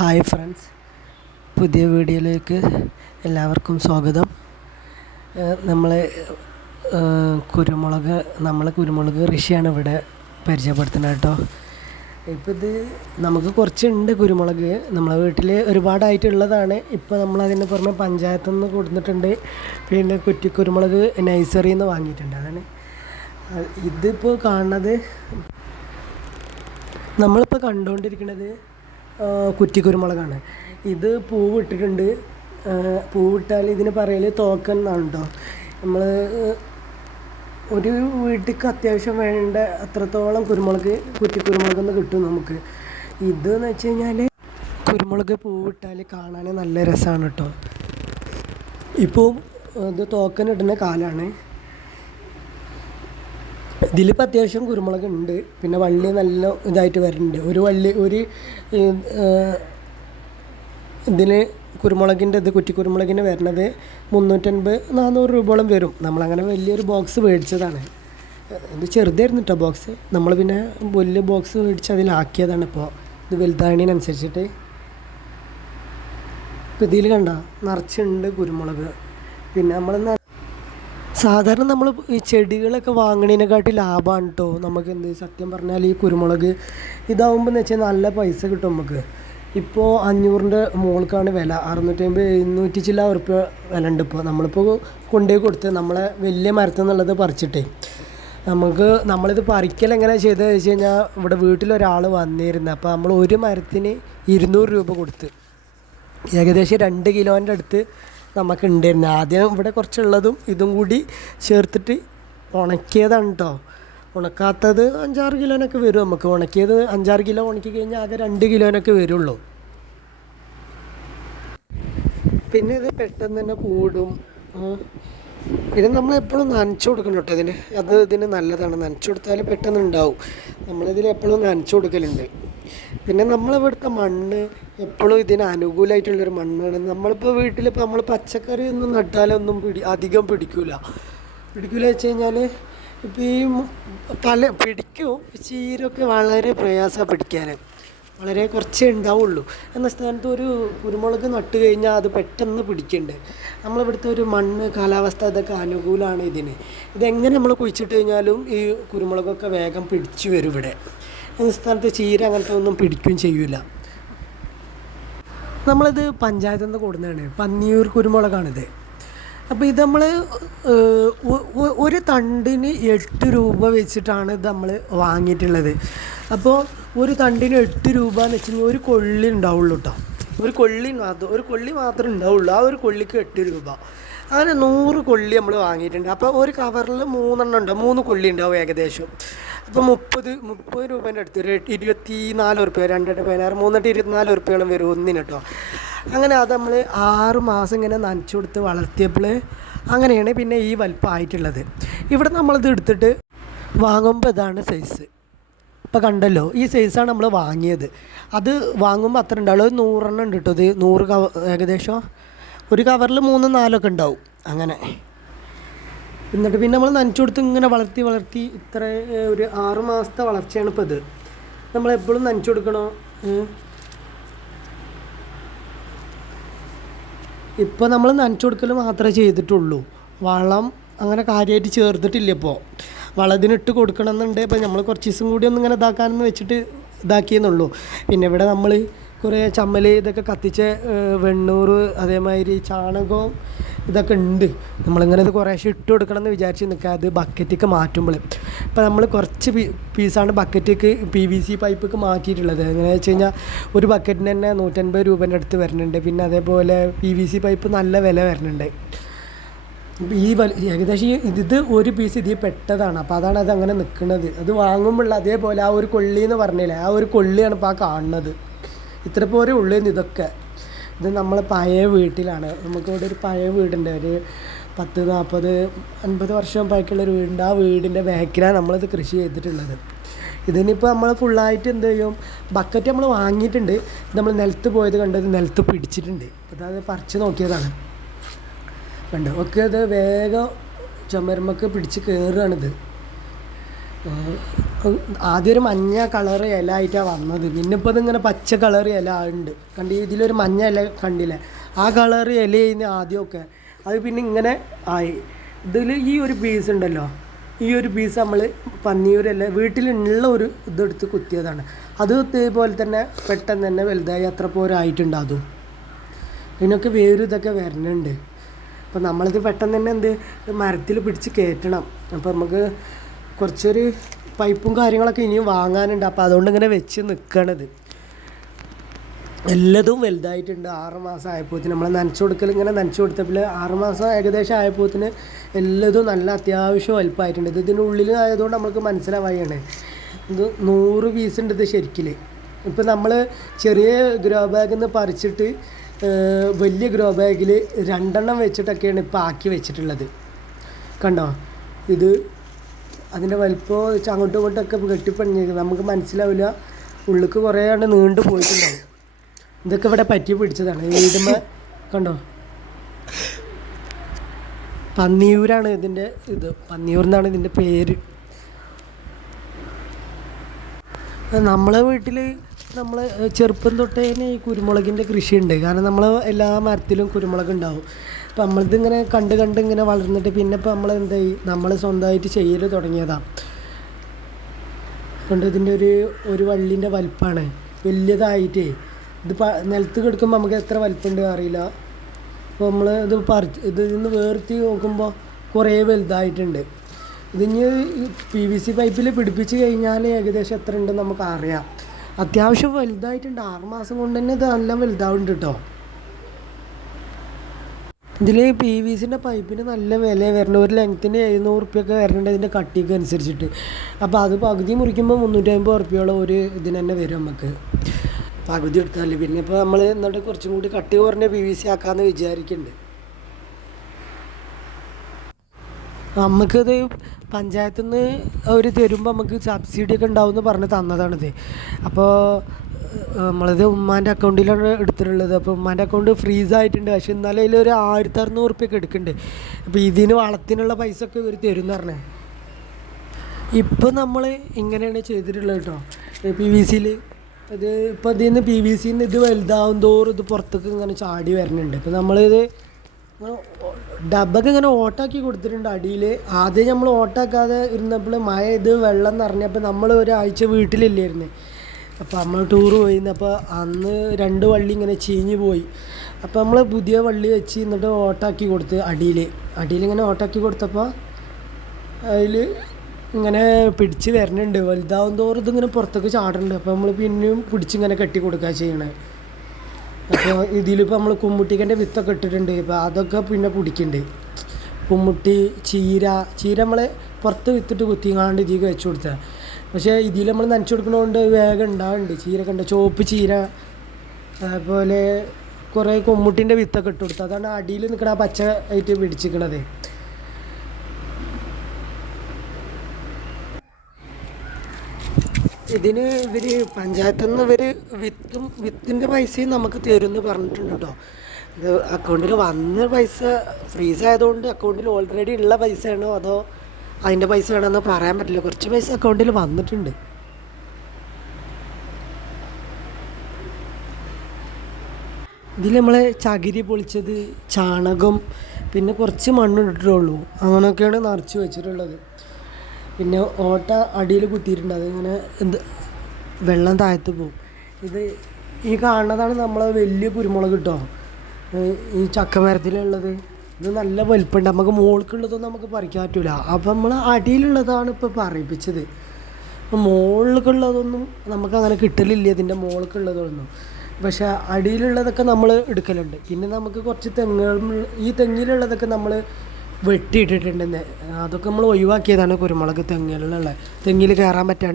Hi friends. പുതിയ വീഡിയോയിലേക്ക് എല്ലാവർക്കും സ്വാഗതം. നമ്മൾ കുരുമുളക് നമ്മളെ കുരുമുളക് കൃഷിയാണ് ഇവിടെ പരിചയപ്പെടുത്തുന്നത് കേട്ടോ. ഇപ്പോൾ ഇത് നമുക്ക് കുറച്ചുണ്ട് കുരുമുളക്. നമ്മളെ വീട്ടിൽ ഒരുപാടായിട്ടുള്ളതാണ്. ഇപ്പോൾ നമ്മൾ അതിന് പുറമെ പഞ്ചായത്തു നിന്ന് കൊടുത്തിട്ടുണ്ട്. പിന്നെ കുറ്റി കുരുമുളക് നഴ്സറിയിൽ നിന്ന് വാങ്ങിയിട്ടുണ്ട്. അതാണ്. അത് ഇതിപ്പോൾ കാണുന്നത്. നമ്മളിപ്പോൾ കണ്ടുകൊണ്ടിരിക്കുന്നത് കുറ്റിക്കുരുമുളകാണ്. ഇത് പൂവിട്ടിട്ടുണ്ട്. പൂവിട്ടാൽ ഇതിന് പറയൽ തോക്കൻ എന്നാണ് നമ്മൾ ഒരു വീട്ടിലേക്ക് അത്യാവശ്യം വേണ്ട അത്രത്തോളം കുരുമുളക് കുറ്റിക്കുരുമുളക് എന്ന് കിട്ടും നമുക്ക്. ഇതെന്ന് വെച്ച് കഴിഞ്ഞാൽ കുരുമുളക് പൂവിട്ടാൽ കാണാൻ നല്ല രസമാണ് കേട്ടോ ഇപ്പോൾ ഇത് തോക്കൻ ഇടുന്ന കാലമാണ് ഇതിലിപ്പോൾ അത്യാവശ്യം കുരുമുളക് ഉണ്ട് പിന്നെ വള്ളി നല്ല ഇതായിട്ട് വരുന്നുണ്ട്. ഒരു വള്ളി ഒരു ഇതിന് കുരുമുളകിന്റെ ഇത് കുറ്റി കുരുമുളകിന് വരുന്നത് മുന്നൂറ്റൻപത് നാനൂറ് രൂപയോളം വരും. നമ്മളങ്ങനെ വലിയൊരു ബോക്സ് മേടിച്ചതാണ്. ഇത് ചെറുതായിരുന്നു കേട്ടോ ബോക്സ്. നമ്മൾ പിന്നെ വലിയ ബോക്സ് മേടിച്ച് അതിലാക്കിയതാണ് ഇപ്പോൾ ഇത് വലുതാണിനനുസരിച്ചിട്ട് ഇപ്പം ഇതിൽ കണ്ട? നിറച്ചുണ്ട് കുരുമുളക്. പിന്നെ നമ്മൾ സാധാരണ നമ്മൾ ഈ ചെടികളൊക്കെ വാങ്ങണേനെക്കാട്ടി ലാഭമാണ് കേട്ടോ നമുക്ക് എന്ത് സത്യം പറഞ്ഞാൽ ഈ കുരുമുളക് ഇതാവുമ്പോൾ എന്ന് വെച്ചാൽ നല്ല പൈസ കിട്ടും നമുക്ക്. ഇപ്പോൾ അഞ്ഞൂറിന്റെ മുകൾക്കാണ് വില. അറുന്നൂറ്റമ്പത് എഴുന്നൂറ്റി ചില്ല ഉറുപ്പ്യ വില ഉണ്ട് ഇപ്പോൾ നമ്മളിപ്പോൾ കൊണ്ടുപോയി കൊടുത്ത് നമ്മളെ വലിയ മരത്തിൽ നിന്നുള്ളത് പറിച്ചിട്ടേ. നമുക്ക് നമ്മളിത് പറിക്കൽ എങ്ങനെ ചെയ്തത് വെച്ച് കഴിഞ്ഞാൽ ഇവിടെ വീട്ടിലൊരാൾ വന്നിരുന്നു അപ്പോൾ നമ്മൾ ഒരു മരത്തിന് ഇരുന്നൂറ് രൂപ കൊടുത്ത്. ഏകദേശം രണ്ട് കിലോന്റെ അടുത്ത് നമുക്ക് ഉണ്ടായിരുന്നു ആദ്യം ഇവിടെ കുറച്ചുള്ളതും ഇതും കൂടി ചേർത്തിട്ട് ഉണക്കിയതാണ് കേട്ടോ ഉണക്കാത്തത് അഞ്ചാറ് കിലോനൊക്കെ വരും. നമുക്ക് ഉണക്കിയത് അഞ്ചാറ് കിലോ ഉണക്കി കഴിഞ്ഞാൽ ആകെ രണ്ട് കിലോനൊക്കെ വരുള്ളൂ. പിന്നെ ഇത് പെട്ടെന്ന് തന്നെ കൂടും. ഇത് നമ്മൾ എപ്പോഴും നനച്ചു കൊടുക്കണം കേട്ടോ ഇതിന്. അത് ഇതിന് നല്ലതാണ്. നനച്ചു കൊടുത്താൽ പെട്ടെന്ന് ഉണ്ടാവും. നമ്മളിതിൽ എപ്പോഴും നനച്ചു കൊടുക്കലുണ്ട്. പിന്നെ നമ്മളിവിടുത്തെ മണ്ണ് എപ്പോഴും ഇതിന് അനുകൂലമായിട്ടുള്ളൊരു മണ്ണാണ്. നമ്മളിപ്പോൾ വീട്ടിലിപ്പോൾ നമ്മൾ പച്ചക്കറി ഒന്നും നട്ടാലൊന്നും പിടി അധികം പിടിക്കില്ല പിടിക്കില്ല വെച്ച് കഴിഞ്ഞാൽ ഇപ്പോൾ ഈ പല പിടിക്കും ചീരൊക്കെ വളരെ പ്രയാസമാണ് പിടിക്കാൻ വളരെ കുറച്ചേ ഉണ്ടാവുള്ളൂ എന്ന സ്ഥാനത്ത് ഒരു കുരുമുളക് നട്ട് കഴിഞ്ഞാൽ അത് പെട്ടെന്ന് പിടിക്കുന്നുണ്ട് നമ്മളിവിടുത്തെ ഒരു മണ്ണ് കാലാവസ്ഥ ഇതൊക്കെ അനുകൂലമാണ് ഇതിന്. ഇതെങ്ങനെ നമ്മൾ കുഴിച്ചിട്ട് കഴിഞ്ഞാലും ഈ കുരുമുളകൊക്കെ വേഗം പിടിച്ചു വരും ഇവിടെ. എന്ന സ്ഥാനത്ത് ചീര അങ്ങനത്തെ ഒന്നും പിടിക്കുകയും ചെയ്യില്ല നമ്മളിത് പഞ്ചായത്തിൽ നിന്ന് കൊടുക്കുന്നതാണ് പന്നിയൂർ കുരുമുളകാണിത്. അപ്പോൾ ഇത് നമ്മൾ ഒരു തണ്ടിന് എട്ട് രൂപ വെച്ചിട്ടാണ് ഇത് നമ്മൾ വാങ്ങിയിട്ടുള്ളത്. അപ്പോൾ ഒരു തണ്ടിന് എട്ട് രൂപ എന്ന് വെച്ച് കഴിഞ്ഞാൽ ഒരു കൊള്ളി ഉണ്ടാവുള്ളൂ കേട്ടോ ഒരു കൊള്ളി മാത്രം ഒരു കൊള്ളി മാത്രമേ ഉണ്ടാവുള്ളൂ. ആ ഒരു കൊള്ളിക്ക് എട്ട് രൂപ. അങ്ങനെ നൂറ് കൊള്ളി നമ്മൾ വാങ്ങിയിട്ടുണ്ട്. അപ്പോൾ ഒരു കവറിൽ മൂന്നെണ്ണം ഉണ്ട്. മൂന്ന് കൊള്ളി ഉണ്ടാവും ഏകദേശം. അപ്പോൾ മുപ്പത് മുപ്പത് രൂപേന്റെ അടുത്ത് ഒരു ഇരുപത്തി നാല് ഉറുപ്പ്യ രണ്ടെട്ട് പതിനാറ് മൂന്നെട്ട് ഇരുപത്തിനാല് ഉറുപ്പ്യോളം വരും ഒന്നിന് കേട്ടോ അങ്ങനെ അത് നമ്മൾ ആറ് മാസം ഇങ്ങനെ നനച്ചു കൊടുത്ത് വളർത്തിയപ്പോൾ അങ്ങനെയാണ് പിന്നെ ഈ വലുപ്പമായിട്ടുള്ളത്. ഇവിടെ നമ്മളിത് എടുത്തിട്ട് വാങ്ങുമ്പോൾ ഇതാണ് സൈസ് ഇപ്പോൾ കണ്ടല്ലോ ഈ സൈസാണ് നമ്മൾ വാങ്ങിയത്. അത് വാങ്ങുമ്പോൾ അത്ര ഉണ്ടാവുള്ളൂ ഒരു നൂറെണ്ണം ഉണ്ട് കേട്ടോ ഇത്. നൂറ് കവ ഏകദേശം? ഒരു കവറിൽ മൂന്ന് നാലൊക്കെ ഉണ്ടാവും അങ്ങനെ. എന്നിട്ട് പിന്നെ നമ്മൾ നനച്ചു കൊടുത്ത് ഇങ്ങനെ വളർത്തി വളർത്തി ഇത്ര ഒരു ആറ് മാസത്തെ വളർച്ചയാണ് ഇപ്പോൾ ഇത്. നമ്മൾ എപ്പോഴും നനച്ചു കൊടുക്കണോ? ഇപ്പോൾ നമ്മൾ നനച്ചു കൊടുക്കൽ മാത്രമേ ചെയ്തിട്ടുള്ളൂ. വളം അങ്ങനെ കാര്യമായിട്ട് ചേർത്തിട്ടില്ല ഇപ്പോൾ വളത്തിനിട്ട് കൊടുക്കണം എന്നുണ്ട് ഇപ്പോൾ നമ്മൾ കുറച്ച് ദിവസം കൂടി ഒന്ന് ഇങ്ങനെ ഇതാക്കാനെന്ന് വെച്ചിട്ട് ഇതാക്കിയെന്നുള്ളൂ. പിന്നെ ഇവിടെ നമ്മൾ കുറേ ചമ്മൽ ഇതൊക്കെ കത്തിച്ച് വെണ്ണൂറ് അതേമാതിരി ചാണകവും ഇതൊക്കെ ഉണ്ട്. നമ്മളിങ്ങനെ ഇത് കുറേശ്ശെ ഇട്ട് കൊടുക്കണം എന്ന് വിചാരിച്ച് നിൽക്കുക അത് ബക്കറ്റിക്ക് മാറ്റുമ്പോൾ. ഇപ്പോൾ നമ്മൾ കുറച്ച് പീസാണ് ബക്കറ്റിക്ക് പി വി സി പൈപ്പൊക്കെ മാറ്റിയിട്ടുള്ളത്. എങ്ങനെയാണെന്ന് വെച്ച് കഴിഞ്ഞാൽ ഒരു ബക്കറ്റിന് തന്നെ നൂറ്റൻപത് രൂപേന്റെ അടുത്ത് വരുന്നുണ്ട്. പിന്നെ അതേപോലെ പി വി സി പൈപ്പ് നല്ല വില വരുന്നുണ്ട്. ഈ വലി ഏകദേശം ഇത് ഒരു പീസ് ഇതിൽ പെട്ടതാണ്. അപ്പോൾ അതാണ് അത് അങ്ങനെ നിൽക്കുന്നത്. അത് വാങ്ങുമ്പോൾ അതേപോലെ ആ ഒരു കൊള്ളി എന്ന് പറഞ്ഞില്ലേ ആ ഒരു കൊള്ളിയാണ് ഇപ്പോൾ ആ കാണുന്നത്. ഇത്ര പോരെ ഉള്ളൂ ഇതൊക്കെ. ഇത് നമ്മൾ പഴയ വീട്ടിലാണ്. നമുക്കിവിടെ ഒരു പഴയ വീടുണ്ട്. ഒരു പത്ത് നാൽപ്പത് അൻപത് വർഷം പഴക്കമുള്ള ഒരു വീടുണ്ട്. ആ വീടിന്റെ ബാക്കിലാണ് നമ്മളിത് കൃഷി ചെയ്തിട്ടുള്ളത്. ഇതിനിപ്പോൾ നമ്മൾ ഫുള്ളായിട്ട് എന്ത് ചെയ്യും? ബക്കറ്റ് നമ്മൾ വാങ്ങിയിട്ടുണ്ട്. നമ്മൾ നിലത്ത് പോയത് കണ്ടത് നിലത്ത് പിടിച്ചിട്ടുണ്ട്. അതായത് പറിച്ച് നോക്കിയതാണ്. കണ്ടോ? ഒക്കെ അത് വേഗം ചുമരുമൊക്കെ പിടിച്ച് കയറുകയാണിത് ആദ്യം ഒരു മഞ്ഞ കളർ ഇല ആയിട്ടാണ് വന്നത്. പിന്നെ ഇപ്പോൾ ഇതിങ്ങനെ പച്ച കളർ ഇല ഉണ്ട്. കണ്ടി ഇതിലൊരു മഞ്ഞ ഇല കണ്ടില്ലേ? ആ കളർ ഇല ചെയ്യുന്ന ആദ്യമൊക്കെ അത് പിന്നെ ഇങ്ങനെ ആയി. ഇതിൽ ഈ ഒരു പീസ് ഉണ്ടല്ലോ. ഈ ഒരു പീസ് നമ്മൾ പന്നിയൂരല്ല വീട്ടിലുള്ള ഒരു ഇതെടുത്ത് കുത്തിയതാണ്. അത് ഇതേപോലെ തന്നെ പെട്ടെന്ന് തന്നെ വലുതായി അത്ര പോരായിട്ടുണ്ട് അതും ഇതിനൊക്കെ വേരും ഇതൊക്കെ വരുന്നുണ്ട് അപ്പം നമ്മളിത് പെട്ടെന്ന് തന്നെ എന്ത്? മരത്തിൽ പിടിച്ച് കയറ്റണം. അപ്പം നമുക്ക് കുറച്ചൊരു പൈപ്പും കാര്യങ്ങളൊക്കെ ഇനിയും വാങ്ങാനുണ്ട്. അപ്പോൾ അതുകൊണ്ട് ഇങ്ങനെ വെച്ച് നിൽക്കണത് എല്ലതും വലുതായിട്ടുണ്ട്. ആറ് മാസം ആയപ്പോത്തിന് നമ്മൾ നനച്ചു കൊടുക്കൽ ഇങ്ങനെ നനച്ചു കൊടുത്തപ്പോൾ ആറ് മാസം ഏകദേശം ആയപ്പോത്തിന് എല്ലതും നല്ല അത്യാവശ്യം വലുപ്പമായിട്ടുണ്ട്. ഇത് ഇതിനുള്ളിൽ ആയതുകൊണ്ട് നമുക്ക് മനസ്സിലാവുകയാണ് ഇത് നൂറ് പീസ് ഉണ്ട് ഇത് ശരിക്കിൽ ഇപ്പം നമ്മൾ ചെറിയ ഗ്രോ ബാഗിൽ നിന്ന് പറിച്ചിട്ട് വലിയ ഗ്രോ ബാഗിൽ രണ്ടെണ്ണം വെച്ചിട്ടൊക്കെയാണ് ഇപ്പോൾ ആക്കി വെച്ചിട്ടുള്ളത്. കണ്ടോ? ഇത് അതിന്റെ വലിപ്പം വെച്ച് അങ്ങോട്ടും ഇങ്ങോട്ടൊക്കെ കെട്ടിപ്പണിഞ്ഞിരിക്കുന്നത് നമുക്ക് മനസ്സിലാവില്ല. ഉള്ളിക്ക് കുറേ ആണ് നീണ്ടു പോയിട്ടുണ്ടാവും. ഇതൊക്കെ ഇവിടെ പറ്റി പിടിച്ചതാണ്. വീടുമ്പോൾ കണ്ടോ? പന്നിയൂരാണ് ഇതിന്റെ ഇത്. പന്നിയൂർ എന്നാണ് ഇതിന്റെ പേര്. നമ്മളെ വീട്ടിൽ നമ്മൾ ചെറുപ്പം തൊട്ടേ ഈ കുരുമുളകിന്റെ കൃഷിയുണ്ട്. കാരണം നമ്മൾ എല്ലാ മരത്തിലും കുരുമുളക് ഉണ്ടാവും. അപ്പം നമ്മളിതിങ്ങനെ കണ്ട് കണ്ട് ഇങ്ങനെ വളർന്നിട്ട് പിന്നെ ഇപ്പം നമ്മൾ എന്തായി? നമ്മൾ സ്വന്തമായിട്ട് ചെയ്യൽ തുടങ്ങിയതാണ് കൊണ്ട് ഇതിന്റെ ഒരു ഒരു വള്ളിന്റെ വലിപ്പമാണ് വലിയതായിട്ടേ ഇത് പ നിലത്ത് കിടക്കുമ്പോൾ നമുക്ക് എത്ര വലിപ്പമുണ്ട് അറിയില്ല. അപ്പോൾ നമ്മൾ ഇത് പറിച്ച് ഇതിൽ നിന്ന് വേർത്തി നോക്കുമ്പോൾ കുറേ വലുതായിട്ടുണ്ട്. ഇതിന് പി വി സി പൈപ്പിൽ പിടിപ്പിച്ച് കഴിഞ്ഞാൽ ഏകദേശം എത്ര ഉണ്ടെന്ന് നമുക്ക് അറിയാം. അത്യാവശ്യം വലുതായിട്ടുണ്ട്. ആറ് മാസം കൊണ്ട് തന്നെ ഇത് നല്ല വലുതാവുന്നുണ്ട് കേട്ടോ. ഇതിൽ പി വി സിന്റെ പൈപ്പിന് നല്ല വില വരണം ഒരു ലെങ്ത്തിന് എഴുന്നൂറ് റുപ്യൊക്കെ വരണുണ്ട് ഇതിന്റെ കട്ടിക്ക് അനുസരിച്ചിട്ട്. അപ്പോൾ അത് പകുതി മുറിക്കുമ്പോൾ മുന്നൂറ്റി അമ്പത് റുപ്യോളം ഒരു ഇതിന് തന്നെ വരും നമുക്ക് പകുതി എടുത്താൽ പിന്നെ ഇപ്പോൾ നമ്മൾ എന്നിട്ട് കുറച്ചും കൂടി കട്ടി കുറഞ്ഞ പി വി സി ആക്കാമെന്ന് വിചാരിക്കുന്നുണ്ട് നമുക്കത് പഞ്ചായത്തിൽ നിന്ന് അവർ തരുമ്പോൾ നമുക്ക് സബ്സിഡി ഒക്കെ ഉണ്ടാവും എന്ന് പറഞ്ഞ് തന്നതാണിത്. അപ്പോൾ നമ്മളത് ഉമ്മാന്റെ അക്കൗണ്ടിലാണ് എടുത്തിട്ടുള്ളത്. അപ്പോൾ ഉമ്മാന്റെ അക്കൗണ്ട് ഫ്രീസ് ആയിട്ടുണ്ട്. പക്ഷെ എന്നാലും അതിൽ ഒരു ആയിരത്തി അറുന്നൂറ് റുപ്യൊക്കെ എടുക്കുന്നുണ്ട് അപ്പോൾ ഇതിന് വളത്തിനുള്ള പൈസ ഒക്കെ ഇവർ തരും എന്ന് പറഞ്ഞേ. ഇപ്പം നമ്മൾ ഇങ്ങനെയാണ് ചെയ്തിട്ടുള്ളത് കേട്ടോ. പി വി സിയിൽ ഇത് ഇപ്പം ഇതിൽ നിന്ന് പി വി സിന്ന് ഇത് വലുതാവും തോറും ഇത് പുറത്തേക്ക് ഇങ്ങനെ ചാടി വരുന്നുണ്ട് ഇപ്പം നമ്മളിത് ഡബ്ബൊക്കെ ഇങ്ങനെ ഓട്ടാക്കി കൊടുത്തിട്ടുണ്ട് അടിയിൽ ആദ്യം നമ്മൾ ഓട്ടാക്കാതെ ഇരുന്നപ്പോൾ മഴ ഇത് വെള്ളം നിറഞ്ഞപ്പോൾ നമ്മൾ ഒരാഴ്ച വീട്ടിലില്ലായിരുന്നു. അപ്പോൾ നമ്മൾ ടൂർ പോയിരുന്നു അപ്പോൾ അന്ന് രണ്ട് വള്ളി ഇങ്ങനെ ചീഞ്ഞ് പോയി. അപ്പോൾ നമ്മൾ പുതിയ വള്ളി വെച്ച് എന്നിട്ട് ഓട്ടാക്കി കൊടുത്ത് അടിയിൽ അടിയിൽ ഇങ്ങനെ ഓട്ടാക്കി കൊടുത്തപ്പോൾ അതിൽ ഇങ്ങനെ പിടിച്ച് വരുന്നുണ്ട് വലുതാവും തോറും ഇതിങ്ങനെ പുറത്തേക്ക് ചാടുന്നുണ്ട് അപ്പോൾ നമ്മൾ പിന്നെയും പിടിച്ചിങ്ങനെ കെട്ടി കൊടുക്കുക ചെയ്യണേ. അപ്പോൾ ഇതിലിപ്പോൾ നമ്മൾ കുമ്മുട്ടിക്കന്റെ വിത്തൊക്കെ ഇട്ടിട്ടുണ്ട്. ഇപ്പോൾ അതൊക്കെ പിന്നെ പിടിക്കുന്നുണ്ട് കുമ്മുട്ടി ചീര ചീര നമ്മൾ പുറത്ത് വിത്തിട്ട് കുത്തിങ്ങാണ്ട് ഇതിൽ വെച്ച് കൊടുത്തത്. പക്ഷേ ഇതിൽ നമ്മൾ നനച്ചു കൊടുക്കുന്നതുകൊണ്ട് വേഗം ഉണ്ടാവുന്നുണ്ട് ചീരൊക്കെ ഉണ്ട് ചുവപ്പ് ചീര അതുപോലെ കുറേ കൊമ്മുട്ടിന്റെ വിത്തൊക്കെ ഇട്ട് കൊടുത്തു. അതാണ് അടിയിൽ നിൽക്കണ ആ പച്ച ആയിട്ട് പിടിച്ചിരിക്കണത് ഇതിന് ഇവർ പഞ്ചായത്തിൽ നിന്ന് ഇവർ വിത്തും വിത്തിന്റെ പൈസയും നമുക്ക് തരുമെന്ന് പറഞ്ഞിട്ടുണ്ട് കേട്ടോ ഇത് അക്കൗണ്ടിൽ വന്ന പൈസ ഫ്രീസ് ആയതുകൊണ്ട് അക്കൗണ്ടിൽ ഓൾറെഡി ഉള്ള പൈസയാണോ അതോ അതിന്റെ പൈസ വേണമെന്ന് പറയാൻ പറ്റില്ല. കുറച്ച് പൈസ അക്കൗണ്ടിൽ വന്നിട്ടുണ്ട്. ഇതിൽ നമ്മൾ ചകിരി പൊളിച്ചത് ചാണകം പിന്നെ കുറച്ച് മണ്ണ് ഇട്ടിട്ടുള്ളൂ. അങ്ങനെയൊക്കെയാണ് നിറച്ച് വെച്ചിട്ടുള്ളത്. പിന്നെ ഓട്ട അടിയിൽ കുത്തിയിട്ടുണ്ട്. അതിങ്ങനെ എന്ത് വെള്ളം താഴത്ത് പോകും. ഇത് ഈ കാണുന്നതാണ് നമ്മളെ വലിയ കുരുമുളക് കേട്ടോ ഈ ചക്കമരത്തിലുള്ളത്. ഇത് നല്ല വലിപ്പമുണ്ട് നമുക്ക് മുകൾക്കുള്ളതൊന്നും നമുക്ക് പറിക്കാൻ പറ്റില്ല അപ്പം നമ്മൾ അടിയിലുള്ളതാണ് ഇപ്പോൾ പറയിപ്പിച്ചത്. മുകളിലേക്കുള്ളതൊന്നും നമുക്ക് അങ്ങനെ കിട്ടലില്ല ഇതിന്റെ മുകൾക്കുള്ളതൊന്നും പക്ഷെ അടിയിലുള്ളതൊക്കെ നമ്മൾ എടുക്കലുണ്ട്. പിന്നെ നമുക്ക് കുറച്ച് തെങ്ങുകൾ ഈ തെങ്ങിലുള്ളതൊക്കെ നമ്മൾ വെട്ടിയിട്ടിട്ടുണ്ട്. അതൊക്കെ നമ്മൾ ഒഴിവാക്കിയതാണ് കുരുമുളക് തെങ്ങിലുള്ള തെങ്ങിൽ കയറാൻ പറ്റാണ്ട്